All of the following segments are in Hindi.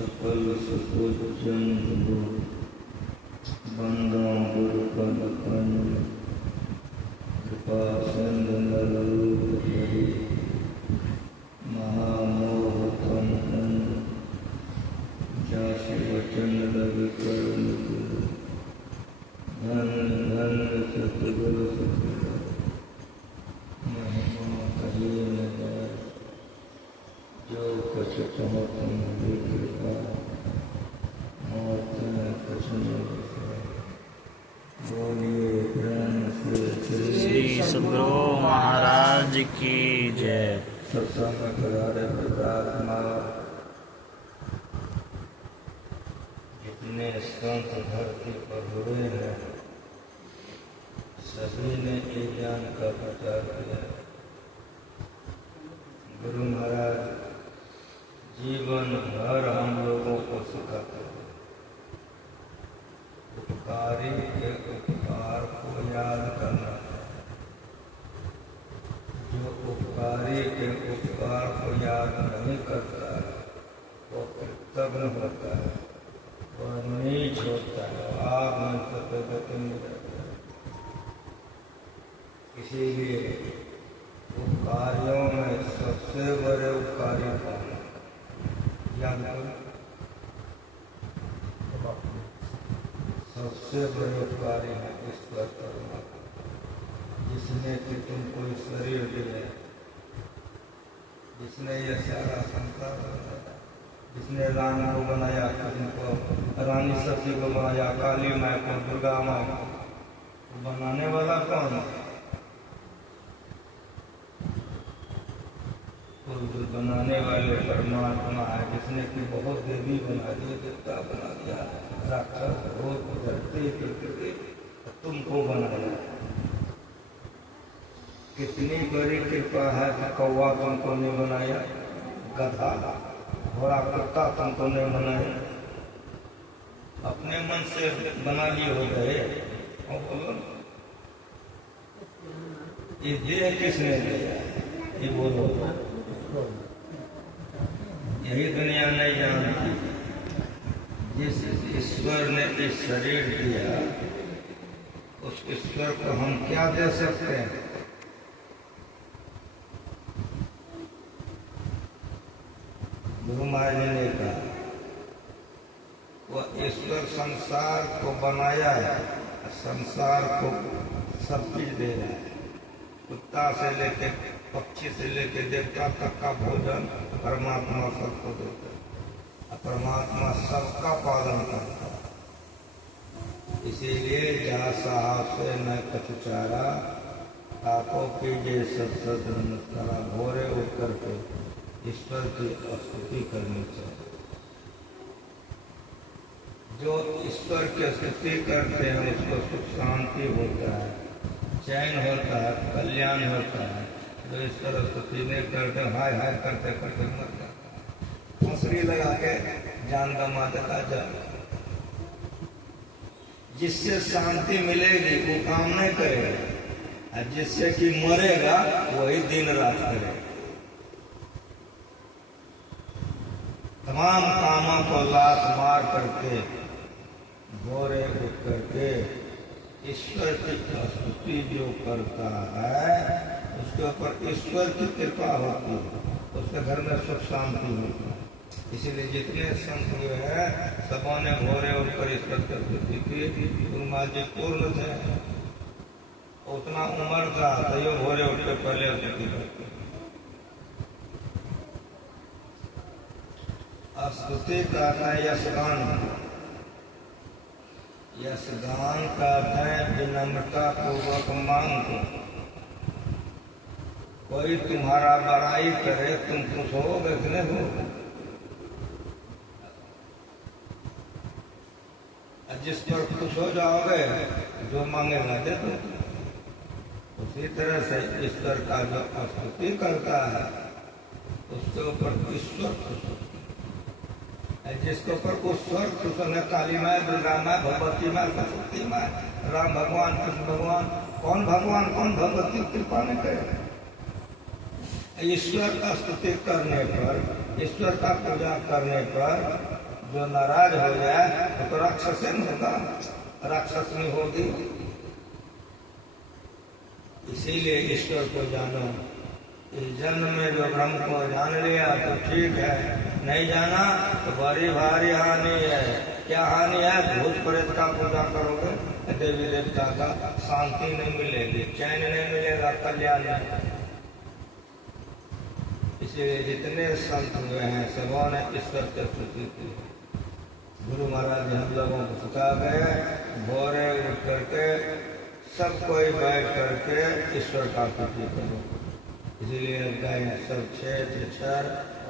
सकल सुपूजन बंदों गुरु पद कमल कृपा सिंधु नरूप हरि महामोह तम जासि वचन लग करुण गुरु धन धन सतगुरु सतगुरु महिमा कहिए न जाए जो कुछ कहो तुम्हारी कृपा मौत में कुछ नहीं बिसरा। बोलिए प्रेम से श्री सद्गुरु महाराज की जय। सत्संग करा रहे प्रार्थना जितने संत धरती पर हुए हैं सभी ने एक ज्ञान का प्रचार किया। गुरु महाराज जीवन भर हम लोगों को सिखाते हैं उपकारी के उपकार को याद करना। जो उपकारी के उपकार को याद नहीं करता वो कृतज्ञ होता है, वह नीच होता है, आग में सतगति में रहता है। इसीलिए उपकारियों में सबसे बड़े उपकारी कौन है? याद करो, सबसे बड़े उपकारी है ईश्वर परमात्मा, जिसने कि तुमको शरीर दिया, जिसने ये सारा संसार बनाया, जिसने राम को बनाया, तुमको रानी सती को बनाया, काली माँ को, दुर्गा माँ को, बनाने वाला कौन है? जो बनाने वाले परमात्मा है, जिसने कि बहुत देवी बना दिया, देवता बना दिया, राक्षस भूत धरती प्रकृति तुमको बनाया। कितनी बड़ी कृपा है कि कौवा तुमको नहीं बनाया, गधा घोड़ा कुत्ता तुमको नहीं बनाया, अपने मन से बना लिए हो गए। और बोलो ये देह किसने दिया? ये बोलो, यही दुनिया नहीं जानती। जिस ईश्वर ने इस शरीर दिया उस ईश्वर को हम क्या दे सकते हैं? गुरु महाराज ने कहा वह ईश्वर संसार को बनाया है, संसार को सब चीज दे रहा है। कुत्ता से लेके पक्षी से लेके देवता तक का भोजन परमात्मा सबको देता है, परमात्मा सबका पालन करता है। इसीलिए जा साहब से न कछु चारा, आपो कीजिए सत्सद नमस्कारा। भोरे उठ करके ईश्वर की स्तुति करनी चाहिए। जो ईश्वर की स्तुति करते हैं उसको सुख शांति होता है, चैन होता है, कल्याण होता है। जो ईश्वर स्तुति नहीं करते, हाय हाय करते करते मर जाता है, हंसरी लगा के जान गंवा देता जाए। जिससे शांति मिलेगी वो काम नहीं करेगा, और जिससे कि मरेगा वही दिन रात करेगा। तमाम कामों को लात मार करके भोरे उठ करके ईश्वर की स्तुति जो करता है उसके ऊपर ईश्वर की कृपा होती है, उसके घर में सुख शांति होती है। इसीलिए जितने संत हुए हैं सबों ने भोरे उठकर ईश्वर की स्तुति की। गुरु महाराज जी पूर्ण थे, उतना उम्र था तो यो भोरे उठकर पहले स्तुति करते। स्तुति करना यशगान, यशगान का है विनम्रता पूर्वक मांग। कोई तुम्हारा बड़ाई करे तुम खुश होगे कि नहीं हो? जिस पर खुश हो जाओगे जो मांगेगा दे दो। उसी तरह से ईश्वर का जो स्तुति करता है उसके ऊपर ईश्वर खुश होता है। जिसके ऊपर ईश्वर खुश होने, काली माँ, दुर्गा माँ, भगवती माँ, सरस्वती माँ, राम भगवान, कृष्ण भगवान, कौन भगवती कृपा नहीं करे। ईश्वर का स्तुति करने पर, ईश्वर का पूजा करने पर जो नाराज हो जाए तो राक्षस नहीं होगा, राक्षस नहीं होगी। इसीलिए ईश्वर को जानो। इस जन्म में जो ब्रह्म को जान लिया तो ठीक है, नहीं जाना तो बड़ी भारी हानि है। क्या हानि है? भूत प्रेत का पूजा करोगे, देवी देवता का, शांति नहीं मिलेगी, चैन नहीं मिलेगा, कल्याण नहीं। इसलिए जितने संत हुए हैं सबों ने ईश्वर की स्तुति की। गुरु महाराज जी हम लोगों को सिखा गए, भोरे उठ करके सब कोई बैठ करके ईश्वर का स्तुति करो। इसीलिए गए सब क्षेत्र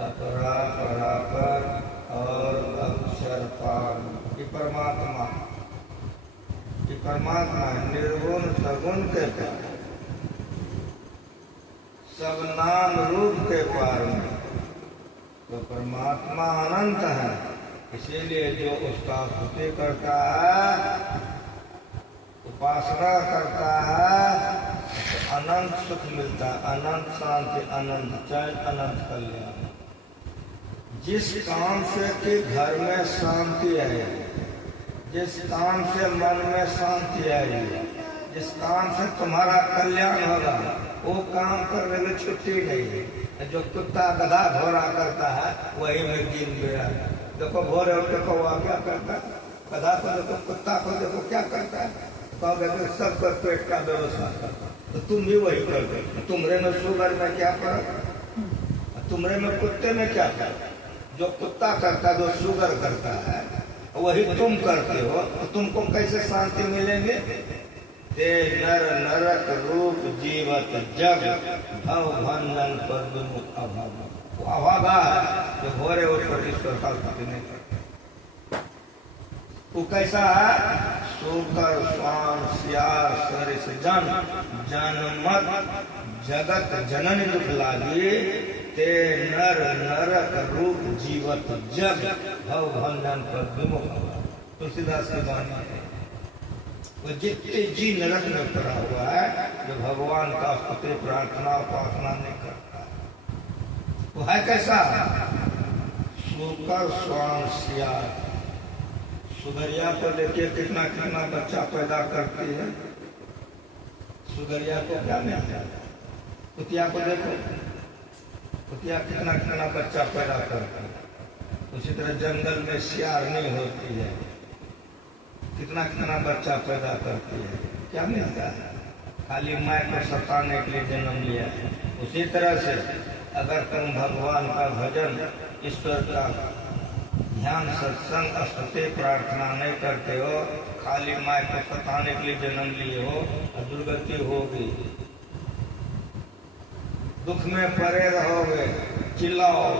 अपरा परापर और अक्षर पार। ये परमात्मा, ये परमात्मा निर्गुण सगुण के पार, सब नाम रूप के पार में तो परमात्मा अनंत है। इसीलिए जो उसका स्तुति करता है, उपासना करता है, तो अनंत सुख मिलता है, अनंत शांति, अनंत चैन, अनंत कल्याण। जिस काम से कि घर में शांति आए, जिस काम से मन में शांति आएगी, जिस काम से तुम्हारा कल्याण होगा, वो काम करने में छुट्टी नहीं है। जो कुत्ता गधा घोड़ा करता है वही में दिन बेरा। देखो भोरे उठ के कौवा क्या करता है, गधा को देखो, कुत्ता को देखो क्या करता है, कहोगे सबका पेट का व्यवस्था करता। तो तुम भी वही कर दो। तुमरे में शुगर में क्या फर्क, तुमरे में कुत्ते में क्या फर्क? जो कुत्ता करता है, जो शुगर करता है, वही तुम करते हो, तो तुमको कैसे शांति मिलेंगे? ते नर नरक रूप जीवत जग भव बंधन पर विमुख अभागा। वो अभागा है जो भोरे उठकर ईश्वर का स्तुति नहीं करता। वो कैसा है? सूकर स्वान सियार सरिस जन जनमत जगत जनन दुख लागी, ते नर नरक रूप जीवत जग भव बंधन पर विमुख। तुलसीदास की वाणी है। वो जितने जी नरक में पड़ा हुआ है, जो भगवान का स्तुति प्रार्थना उपासना नहीं करता, वो है कैसा? सूकर स्वान सियार। सुगरिया को देखिए कितना कितना बच्चा पैदा करती है। सुगरिया को क्या मिलता है? कुतिया को देखो, कुतिया कितना कितना बच्चा पैदा करती है। उसी तरह जंगल में सियारनी होती है, कितना कितना बच्चा पैदा करती है। क्या मिलता है? खाली माँ को सताने के लिए जन्म लिया है। उसी तरह से अगर तुम भगवान का भजन, ईश्वर का ध्यान, सत्संग, स्तुति प्रार्थना नहीं करते हो, खाली माँ को सताने के लिए जन्म लिए हो, दुर्गति होगी, दुख में पड़े रहोगे, चिल्लाओ।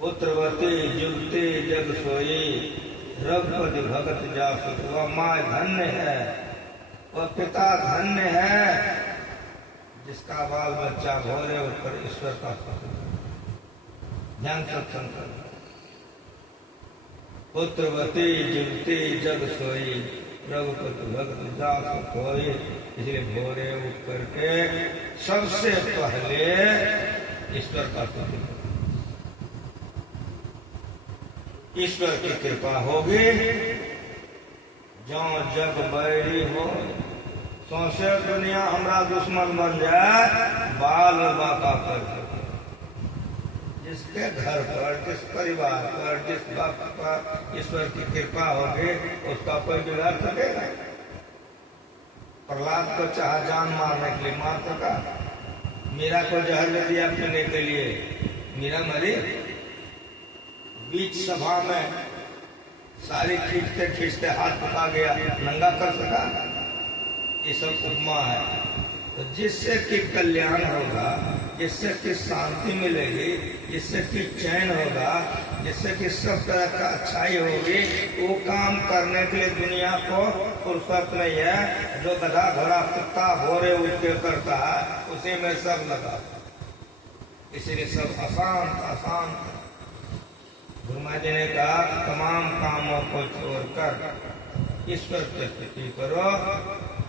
पुत्रवती जुगती जग सोई, रघुपति भगत जा सुख। वह माँ धन्य है, वह पिता धन्य है, जिसका बाल बच्चा भोरे उठकर ईश्वर का ध्यान सत्संग कर। पुत्रवती जुगती जग सोई, रघुपति भगत जा सुख होई। इसलिए भोरे उठ करके सबसे पहले ईश्वर का स्तुति। ईश्वर की कृपा होगी, जो जग बैरी हो, सौंसे दुनिया हमारा दुश्मन बन जाए, बाल बाका कर। जिसके घर पर, जिस परिवार पर, जिस वक्त पर ईश्वर की कृपा होगी, उसका कोई बिगाड़ सकेगा? प्रहलाद को चाहा जान मारने के लिए मार सका, मीरा को जहर दे दिया पीने के लिए, मीरा मरी। बीच सभा में सारी खींचते खींचते हाथ पका गया, नंगा कर सका? ये सब उपमा है। तो जिससे कि कल्याण होगा, जिससे कि शांति मिलेगी, जिससे कि चैन होगा, जिससे कि सब तरह का अच्छाई होगी, वो काम करने के लिए दुनिया को फुर्सत नहीं है। जो गधा घोड़ा कुत्ता भोरे उठ के करता है, उसी में सब लगा। इसीलिए सब अशांत अशांत। गुरु महाराज जी ने कहा, तमाम कामों को छोड़कर ईश्वर की स्तुति करो,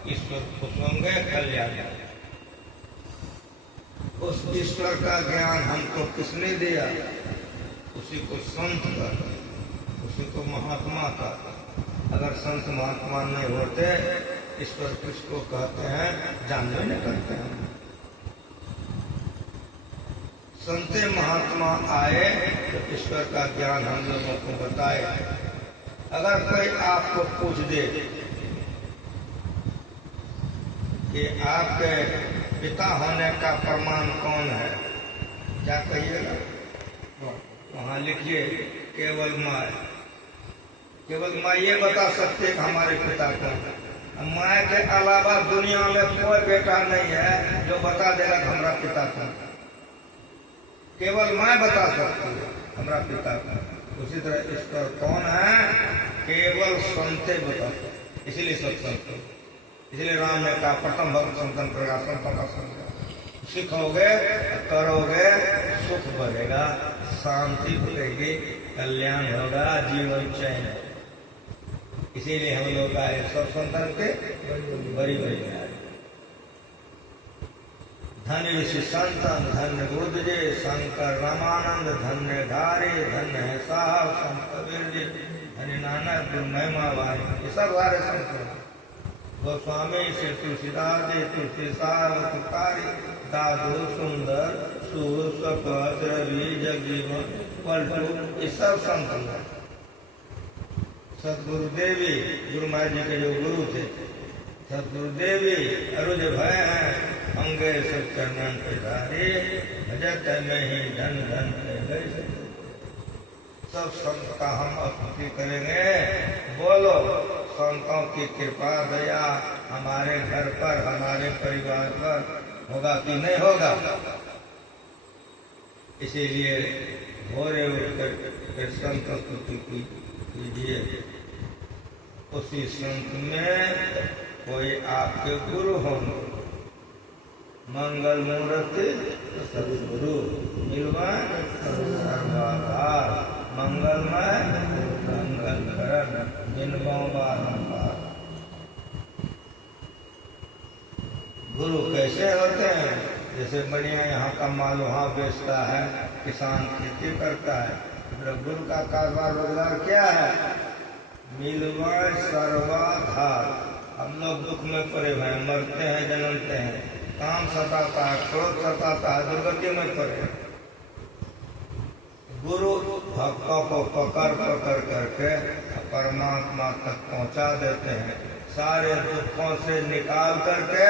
ईश्वर खुश होंगे, कल्याण। उस ईश्वर का ज्ञान हमको किसने दिया? उसी को संत कहते हैं, उसी को महात्मा कहते हैं। अगर संत महात्मा नहीं होते, ईश्वर किसको कहते हैं जानते नहीं करते हैं। संते महात्मा आए तो ईश्वर का ज्ञान हम लोगों को बताए। अगर कोई आपको पूछ दे कि आपके पिता होने का प्रमाण कौन है, क्या कहिएगा? वहां लिखिए केवल माँ। केवल माँ ये बता सकते हैं कि हमारे पिता कौन है। माँ के अलावा दुनिया में कोई बेटा नहीं है जो बता देगा कि हमारा पिता कौन है। केवल माँ बता सकती है हमारा पिता कौन है। उसी तरह ईश्वर कौन है केवल संते बता सकते, इसलिए सब संत। इसलिए राम ने कहा प्रथम भक्त संतन करेगा, संतों का संग सीखोगे करोगे सुख बढ़ेगा, शांति बढ़ेगी, कल्याण होगा, जीवन चैन। इसीलिए हम लोग आए सब संतन के बड़ी बड़ी धन्य ऋषि संतन, धन्य बुद्ध जी, शंकर रामानंद, धन्य धारी, धन्य है साहब संत कबीर जी, धन्य नानक महिमा वाणी, ये सब सारे संत। गोस्वामी श्री तुलसीदास जी, तुलसी साहब तुकारी, दादू सुंदर सुसपत रवि जगजीवन पलटू, ये सब संत हैं। सतगुरुदेवी गुरु महाराज जी के जो गुरु थे, सतगुरुदेवी अरुज भय हैं अंगे सब चरणन पे धारे, भजत में ही धन धन गए। सब संत का हम स्तुति करेंगे। बोलो संतों की कृपा दया हमारे घर पर हमारे परिवार पर होगा कि नहीं होगा। इसीलिए भोरे उठकर संत स्तुति कीजिए। उसी संत में कोई आपके गुरु होंगे, मंगल मूर्ति सदगुरु मिलवा सर्वाधार, मंगलमय मंगल करण जिनमो बारंबार। गुरु कैसे होते हैं? जैसे बढ़िया यहाँ का माल वहाँ बेचता है, किसान खेती करता है, गुरु का कारोबार रोजगार क्या है? मिलवा सर्वाधार। हम लोग दुख में पड़े हुए हैं, मरते हैं जन्मते हैं, काम सताता है, क्रोध सताता है, दुर्गति में पड़े। गुरु भक्तों को पकड़ पकड़ करके परमात्मा तक पहुंचा देते हैं, सारे दुखों से निकाल करके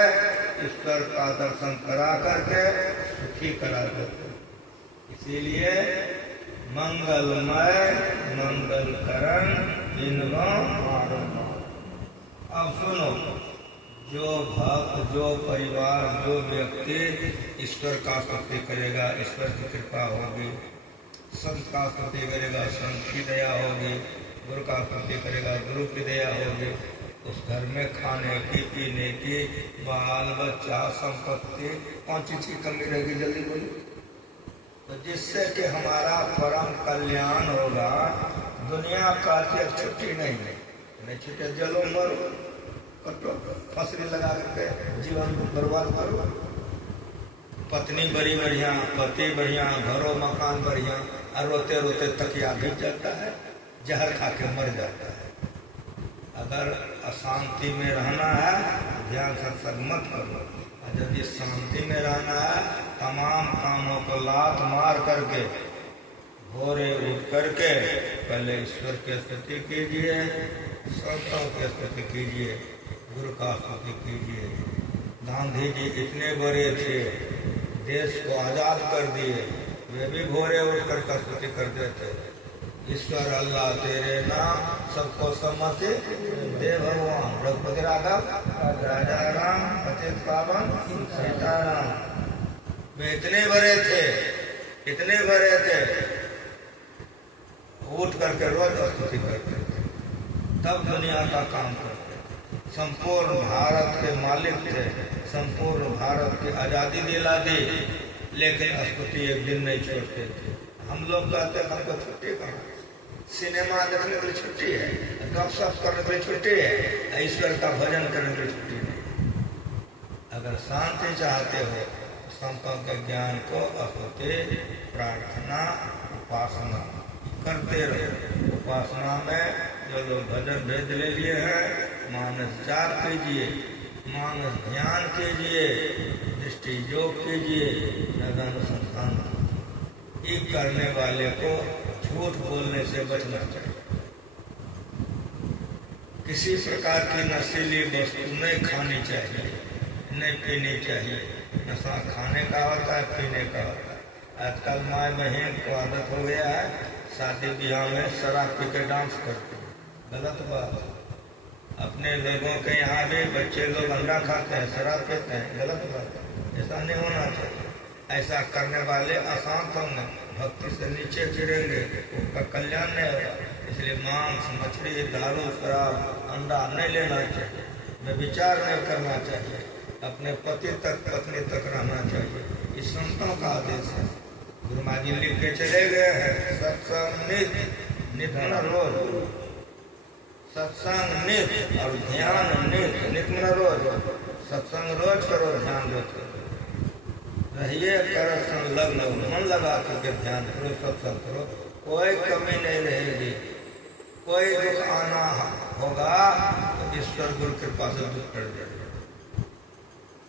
ईश्वर का दर्शन करा करके सुखी करा देते हैं। इसीलिए मंगलमय मंगल करण जिनवा। अब सुनो, जो भक्त जो परिवार जो व्यक्ति ईश्वर का स्तुति करेगा, ईश्वर की कृपा होगी, संत का स्तुति करेगा, संत की दया होगी, गुरु का स्तुति करेगा, गुरु की दया होगी, उस घर में खाने की पीने की बाल बच्चा संपत्ति कौन चीज की कमी रहेगी? जल्दी बोलिए। तो जिससे कि हमारा परम कल्याण होगा। दुनिया का छुट्टी नहीं छुट्टी, जलो मरो कटो, फसली लगा करके जीवन को बर्बाद करो। पत्नी बड़ी बढ़िया, पति बढ़िया, घरों मकान बढ़िया, और रोते रोते तकिया भिज जाता है, जहर खा के मर जाता है। अगर अशांति में रहना है ध्यान सत्संग मत करो, और यदि शांति में रहना है तमाम कामों को लात मार करके भोरे उठ करके पहले ईश्वर की स्तुति कीजिए, संतों की स्तुति कीजिए, गुरु का स्तुति कीजिए। गांधी जी इतने बड़े थे, देश को आजाद कर दिए, वे भी भोरे उठ कर स्तुति करते थे। ईश्वर अल्लाह तेरे नाम सबको सम्मति दे भगवान। रघुपति राघव राजा राम पतित पावन सीताराम। वे इतने बड़े थे, इतने बड़े थे, उठ करके रोज स्तुति करते थे, तब दुनिया का काम करते थे। संपूर्ण भारत के मालिक थे, संपूर्ण भारत की आजादी दिला दी, लेकिन स्तुति एक दिन नहीं छोड़ते थे। हम लोग कहते हमको छुट्टी कहाँ? सिनेमा देखने के लिए छुट्टी है, गपशप करने के लिए छुट्टी है, ईश्वर का भजन करने के लिए छुट्टी नहीं। अगर शांति चाहते हो संतों के ज्ञान को स्तुति प्रार्थना उपासना करते रहो। उपासना में जो लोग भजन भेद ले लिए हैं, मानस जाप कीजिए, मानस ध्यान कीजिए, दृष्टि योग कीजिए, नगन संस्थान। ये करने वाले को झूठ बोलने से बचना चाहिए। किसी प्रकार की नशीली वस्तु नहीं खानी चाहिए, नहीं पीनी चाहिए। नशा खाने का होता है, पीने का होता है। आजकल माँ बहन को आदत हो गया है शादी ब्याह में शराब पी के डांस करते हैं, गलत बात। अपने लोगों के यहाँ भी बच्चे लोग अंडा खाते हैं, शराब पीते हैं, गलत बात। ऐसा नहीं होना चाहिए। ऐसा करने वाले अशांत होंगे, भक्ति से नीचे गिरेंगे, उनका कल्याण नहीं होगा। इसलिए मांस, मछली, दारू, शराब, अंडा नहीं लेना चाहिए, में विचार नहीं करना चाहिए। अपने पति तक, पत्नी तक रहना चाहिए। इस संतों का आदेश है। गुरु महाराज जी लिख के चले गए हैं, सत्संग नित रोज, सत्संग नित और ध्यान नित रोज। सत्संग रोज करो, ध्यान रोज करो, रहिए कर संलग्न, मन लगा करके ध्यान करो, सत्संग करो, कोई कमी नहीं रहेगी। कोई दुख आना होगा तो ईश्वर गुरु कृपा से दुख कर जाएगा।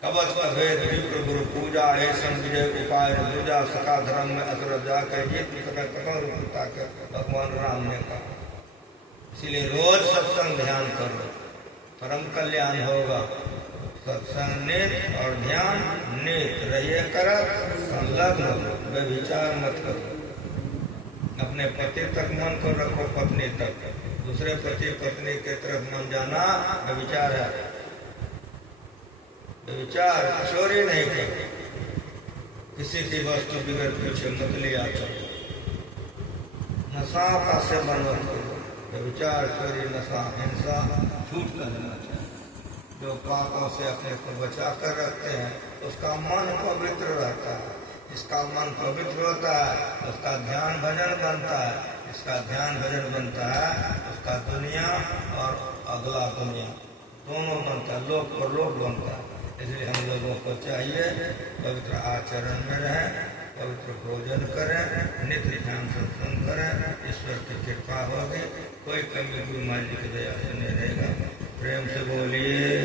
कवच का भेद विप्र गुरु पूजा, ऐसन विजय उपाय पूजा, सका धर्म में असुर जाकर जीत सका के भगवान राम ने कहा। इसलिए रोज सत्संग ध्यान करो, परम कल्याण होगा। सत्संग नित और ध्यान नित रहिए कर संलग्न, व्यभिचार मत करो। अपने पति तक मन को रखो, पत्नी तक। दूसरे पति पत्नी के तरफ मन जाना व्यभिचार है। व्यभिचार, चोरी नहीं करो, किसी की वस्तु बिगड़ पीछे मत लिया करो, नशा का सेवन मत करो। व्यभिचार, चोरी, नशा, हिंसा, झूठ कहना चाहिए। जो पापों से अपने को बचा कर रखते हैं उसका मन पवित्र रहता है। इसका मन पवित्र होता है, उसका ध्यान भजन बनता है। इसका ध्यान भजन बनता है, उसका दुनिया और अगला दुनिया दोनों बनता है, लोक पर लोक बनता है। इसलिए हम लोगों को चाहिए पवित्र आचरण में रहें, पवित्र भोजन करें, नित्य ध्यान सत्संग करें। ईश्वर की कृपा होगी, कोई कमी गुरु महाराज जी की दया से नहीं रहेगा। प्रेम से बोलिए